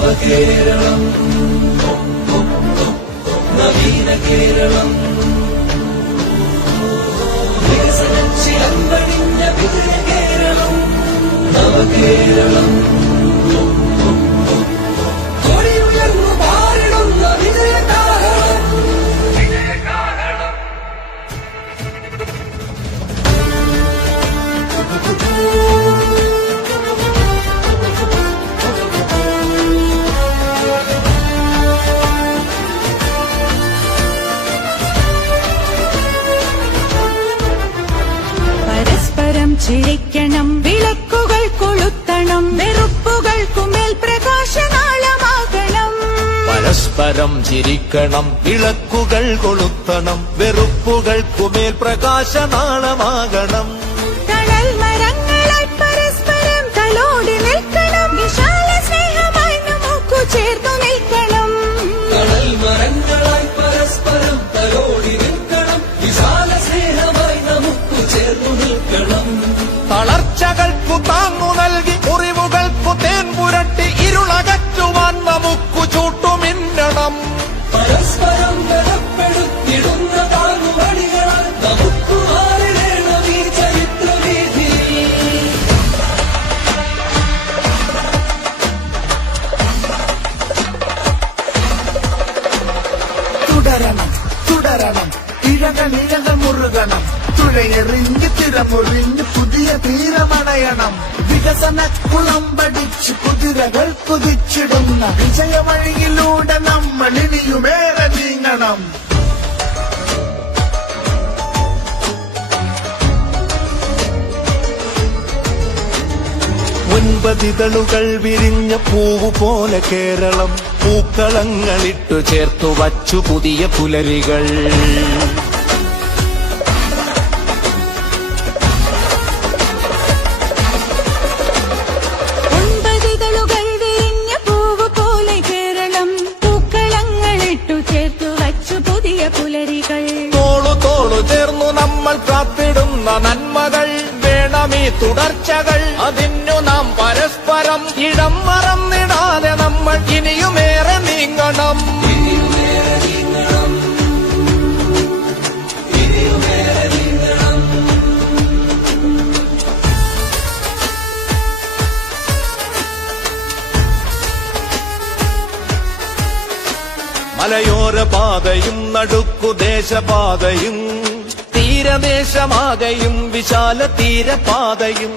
നവകേരളം നവീന കേരളം വികസനച്ചിലമ്പണിഞ്ഞ വിജയ കേരളം നവകേരളം കൊടിയുയർന്നു പാറിടുന്ന വിജയകാഹളം വിജയകാഹളം ചിരിക്കണം വിളക്കുകൾ കൊളുത്തണം വെറുപ്പുകൾക്കുമേൽ പ്രകാശനാളമാകണം പരസ്പരം ചിരിക്കണം വിളക്കുകൾ കൊളുത്തണം വെറുപ്പുകൾക്കുമേൽ പ്രകാശനാളമാകണം തണൽ മരങ്ങളായി പരസ്പരം തലോടി നിൽക്കണം വിശാല സ്നേഹമായി നമുക്കു ചേർന്നു നിൽക്കണം തണൽ മരങ്ങളായി പരസ്പരം തലോടി നിൽക്കണം വിശാല സ്നേഹമായി നമുക്കു ചേർന്നു നിൽക്കണം തളർച്ചകൾക്കു താങ്ങു നൽകി മുറിവുകൾക്കു തേൻ പുരട്ടി ഇരുളകറ്റുവാൻ നമുക്കു ചൂട്ടുമിന്നണം പരസ്പരം ബലപ്പെടുത്തിടുന്ന താങ്ങുവടികളാൽ നമുക്കു മാറിടേണം ഈ ചരിത്രവീഥി തുടരണം തുടരണം ഇഴകൾ മുറുകണം തുഴയെറിഞ്ഞ് തിരമുറിഞ്ഞ് പുതിയ തീരമണയണം വികസന കുളമ്പടിച്ച് കുതിരകൾ കുതിച്ചിടുന്ന വിജയമഴിയിലൂടെ നമ്മൾ ഇനിയുമേറെ നീങ്ങണം ഒൻപതിതളുകൾ വിരിഞ്ഞ പൂവു പോലെ കേരളം പൂക്കളങ്ങളിട്ടു ചേർത്തു വച്ചു പുതിയ പുലരികൾ തോളു ചേർന്നു നമ്മൾ കാത്തിടുന്ന നന്മകൾ വേണമീ തുടർച്ചകൾ അതിനു നാം പരസ്പരം ഇടം മറന്നിടാതെ നമ്മൾ ഇനിയുമേറെ നീങ്ങണം മലയോര പാതയും നടുക്കു ദേശപാതയും തീരദേശമാകയും വിശാല തീരപാതയും